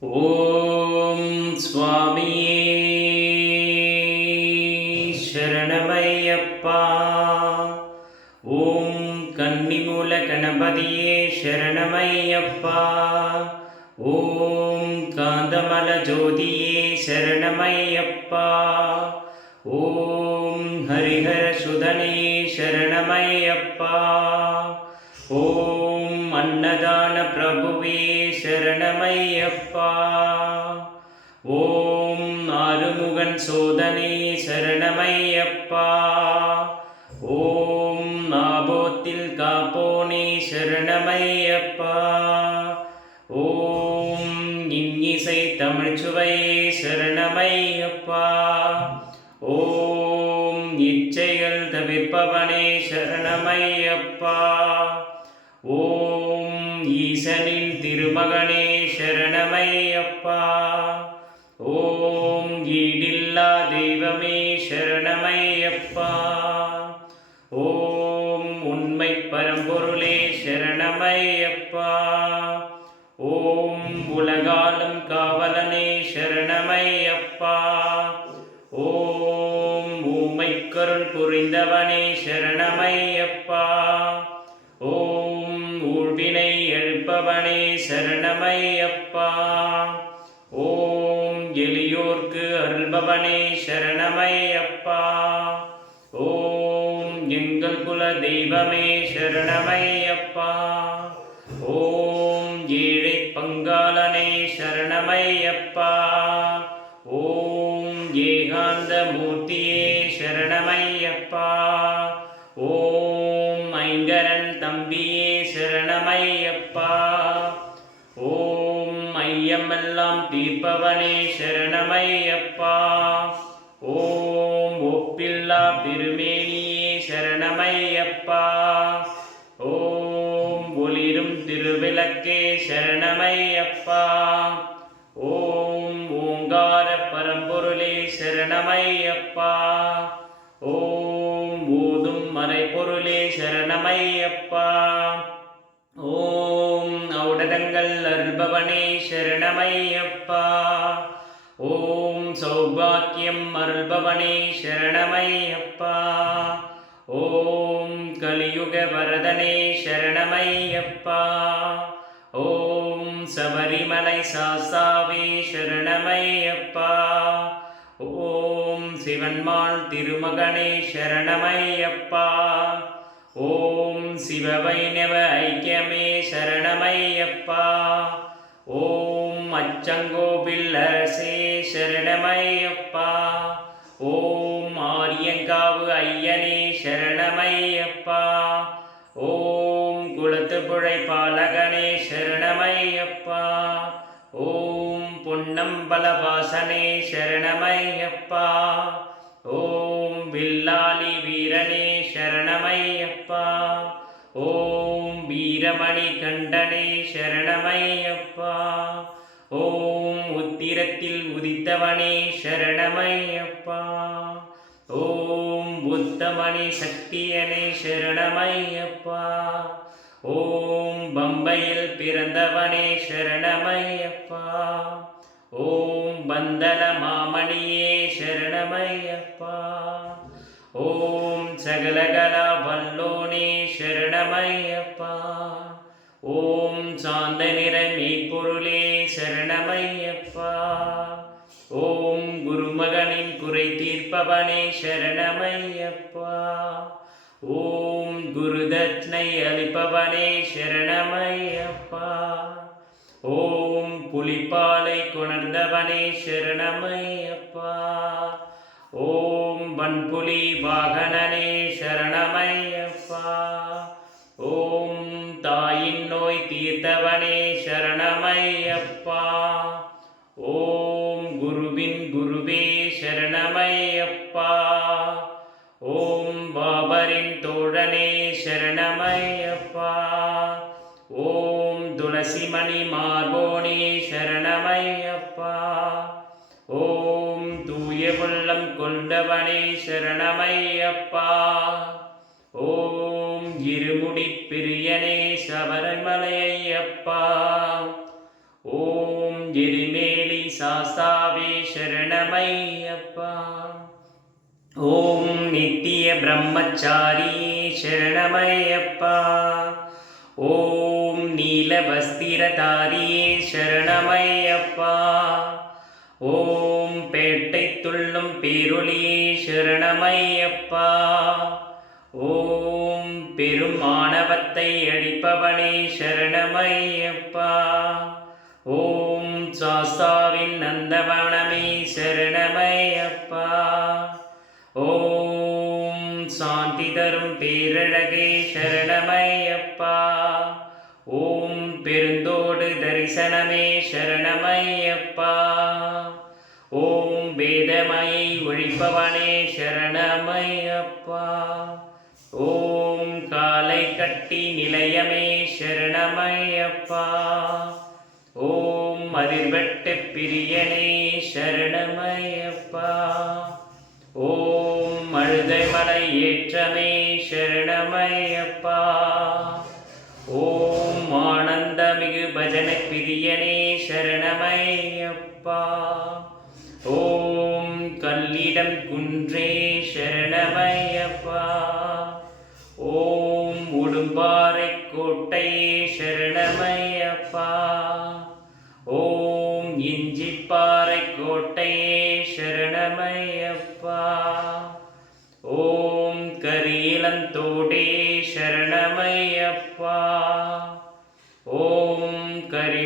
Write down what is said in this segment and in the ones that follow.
ஓம் சுவாமியே சரணமையப்பா. ஓம் கன்னிமூல கணபதியே சரணமையப்பா. ஓம் காந்தமல ஜோதியே சரணமையப்பா. ஓம் ஹரிஹர சுதனே சரணமையப்பா. ஓம் அன்னதான பிரபுவே ஐயப்பா. ஓம் ஆறுமுகன் சோதனே சரணமையப்பா. ஓம் நாபோத்தில் காப்போனே சரணமையப்பா. ஓம் இன்னிசை தமிழ்ச்சுவையே சரணமையப்பா. ஓம் இச்சைகள் தவிர்ப்பவனே சரணமையப்பா. ஓம் ஈசனின் திருமகனே சரணமையப்பா ஓம் ஈடில்லா தெய்வமே சரணமையப்பா. ஓம் உண்மை பரம்பொருளே சரணமையப்பா. ஓம் உலகாலும் காவலனே சரணமையப்பா. ஓம் ஊமை கருள் புரிந்தவனே சரணமையப்பா. ஓம் ஊழ்வினை எழுப்பவனே சரணமையப்பா. பவனே சரணமையப்பா. ஓம் எங்கள் குல தெய்வமே சரணமையப்பா. ஓம் ஏழை பங்காளனே சரணமையப்பா. ஓம் ஏகாந்த மூர்த்தியே சரணமையப்பா. ஓம் ஐங்கரன் தம்பியே சரணமையப்பா. ஓம் ஐயமெல்லாம் தீர்ப்பவனே சரணமையப்பா ஓம் ஒப்பில்லா திருமேனியே சரணமையப்பா. ஓம் ஒளிரும் திருவிளக்கே சரணமையப்பா. ஓம் ஓங்கார பரம்பொருளே சரணமையப்பா. ஓம் ஊதும் மறைப்பொருளே சரணமையப்பா. ஓம் ஔடதங்கள் அருள்பவனே சரணமையப்பா. சௌபாக்கியம் அருள்பவனே சரணமையப்பா. ஓம் கலியுக வரதனே சரணமையப்பா. ஓம் சபரிமலை சாசாவே சரணமையப்பா. ஓம் சிவன்மாள் திருமகனே சரணமையப்பா. ஓம் சிவவைணவ ஐக்கியமே சரணமையப்பா. ஓம் அச்சங்கோபில் அரசே சரணமையப்பா ஓம் ஆரியங்காவு ஐயனே சரணமையப்பா. ஓம் குளத்துப்புழை பாலகனே சரணமையப்பா. ஓம் பொன்னம்பலவாசனே சரணமையப்பா. ஓம் வில்லாலி வீரனே சரணமையப்பா. ஓம் வீரமணி கண்டனே சரணமையப்பா. உத்திரத்தில் உதித்தவனே சரணமையப்பா. ஓம் புத்தமணி சக்தியனே சரணமையப்பா. ஓம் பம்பையில் பிறந்தவனே சரணமையப்பா. ஓம் பந்தல மாமணியே சரணமையப்பா. ஓம் சகலகலா வல்லோனே சரணமையப்பா. ஓம் சாந்த நிற மெய்ப்பொருளே சரணமையப்பா. பவனே சரணமையப்பா. ஓம் குருதட்சணை அளிப்பவனே சரணமையப்பா. ஓம் புலிப்பாலை கொணர்ந்தவனே சரணமையப்பா. ஓம் வன்புலி வாகனனே தோழனே சரணமையப்பா. ஓம் துளசிமணி மார்போனே சரணமையப்பா. ஓம் தூய உள்ளம் கொண்டவனே சரணமையப்பா. ஓம் இருமுடி பிரியனே சபரிமலையப்பா. ஓம் எரிமேலி சாஸ்தாவே சரணமையப்பா. பிரம்மச்சாரி சரணமயப்பா சரணமையப்பா ஓம் நீலவஸ்திரதாரியே சரணமயப்பா ஓம் பேட்டை துள்ளும் பேரொளியே சரணமையப்பா ஓம் பெரும் மாணவத்தை அழிப்பவனே சரணமையப்பா பேரழகே சரணமையப்பா. ஓம் பெருந்தோடு தரிசனமே சரணமையப்பா. ஓம் வேதமையை ஒழிப்பவனே சரணமையப்பா. ஓம் காலை கட்டி நிலையமே சரணமையப்பா. ஓம் அதிர்வட்டு பிரியனே சரணமையப்பா. ஓம் மலை ஏற்றமே சரணமையப்பா. ஓம் ஆனந்தமிகு பஜனை பிரியனே சரணமையப்பா. ஓம் கல்லிடம் குன்றே சரணமையப்பா. ஓம் உடும்பாறை கோட்டையே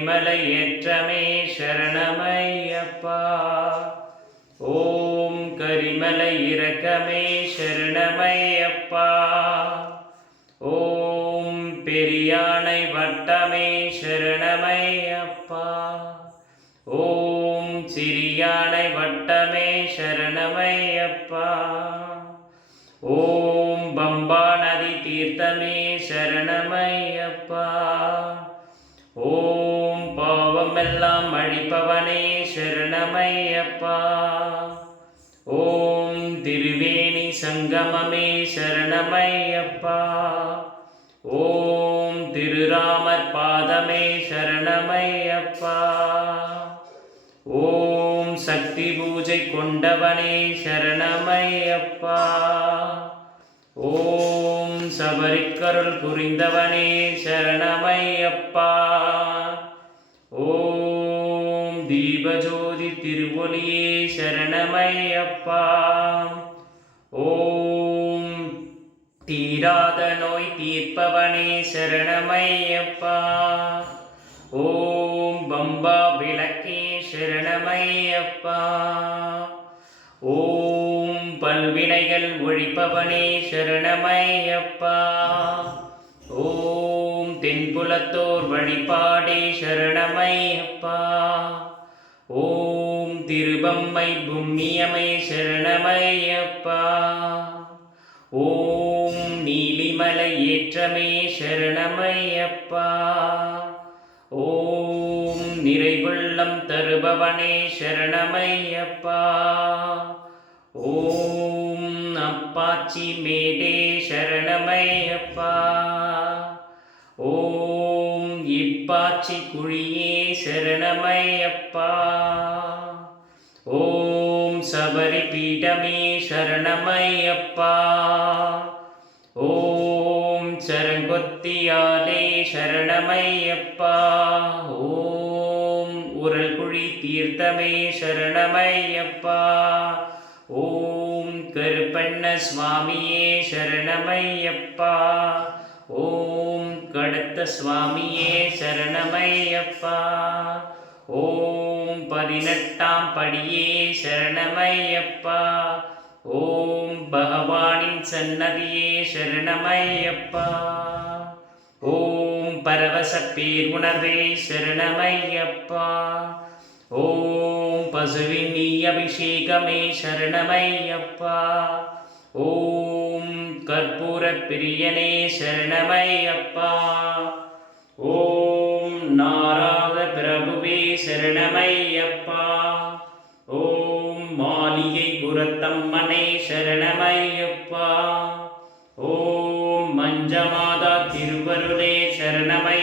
விமலை ஏற்றமே சரணமையப்பா. ஓம் கரிமலை இறக்கமே சரணமையப்பா. ஓம் பெரியானை வட்டமே சரணமையப்பா. ஓம் சிறியானை வட்டமே சரணமையப்பா. ஓம் பம்பா நதி தீர்த்தமே சரணமையப்பா. பாவமெல்லாம் அழிப்பவனே சரணமையப்பா. ஓம் திருவேணி சங்கமமே சரணமையப்பா. ஓம் திருராமர் பாதமே சரணமையப்பா. ஓம் சக்தி பூஜை கொண்டவனே சரணமையப்பா. ஓம் சபரிக்கருள் புரிந்தவனே சரணமையப்பா. தீபஜோதி திருவொலியே சரணமையப்பா. ஓம். தீராத நோய் தீர்ப்பவனே சரணமையப்பா. ஓம். பம்பா விளக்கே சரணமையப்பா. ஓம். பல்வினைகள் ஒழிப்பவனே சரணமையப்பா. ஓம். தென்புலத்தோர் வழிபாடே சரணமையப்பா. ஓம் திருபம்மை பும்மியமை சரணமையப்பா. ஓம் நீலிமலை ஏற்றமே சரணமையப்பா. ஓம் நிறைவுள்ளம் தருபவனே சரணமையப்பா. ஓம் அப்பாச்சி மேடே சரணமையப்பா. காட்சி குழியே சரணமையப்பா. ஓம் சபரி பீடமே சரணமையப்பா. ஓம் சரங்கொத்தியாலே சரணமையப்பா. ஓம் உரல் குழி தீர்த்தமே சரணமையப்பா. ஓம் கருப்பண்ண சுவாமியே சரணமையப்பா. ஓம் கடத்த சுவாமியே சரணமையப்பா. ஓம் பதினெட்டாம் படியே சரணமையப்பா. ஓம் பகவானின் சன்னதியே சரணமையப்பா. ஓம் பரவச பேருணர்வே சரணமையப்பா. ஓம் பசுவின் நீ அபிஷேகமே சரணமையப்பா. ஓம் கற்பூர பிரியனே சரணமையப்பா. ஓம் நாராத பிரபுவே சரணமையப்பா. ஓம் மாளிகை புரத்தம்மனே சரணமையப்பா. ஓம் மஞ்சமாதா திருவருளே சரணமை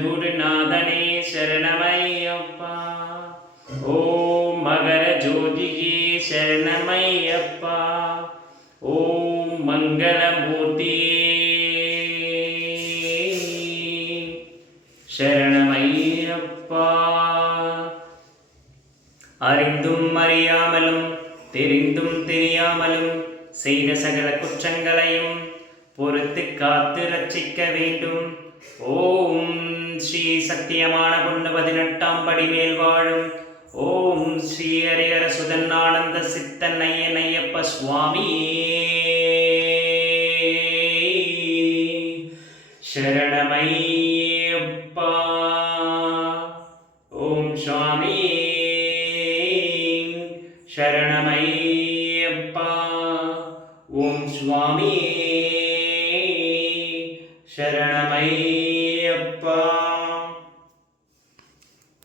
குருநாதனே சரணமையப்பா ஓம் மகர ஜோதியே சரணமையப்பா ஓம் மங்களமூர்த்தியே சரணமையப்பா அறிந்தும் அறியாமலும் தெரிந்தும் தெரியாமலும் செய்த சகல குற்றங்களையும் பொறுத்து காத்து ரட்சிக்க வேண்டும். ஓம் ஸ்ரீ சத்தியமான பொண்ணு பதினெட்டாம் படி மேல் வாழும் ஓம் ஸ்ரீ ஹரிஹர சுதன் ஆனந்த சித்தன் ஐயன் ஐயப்ப சுவாமி. சரணமையப்பா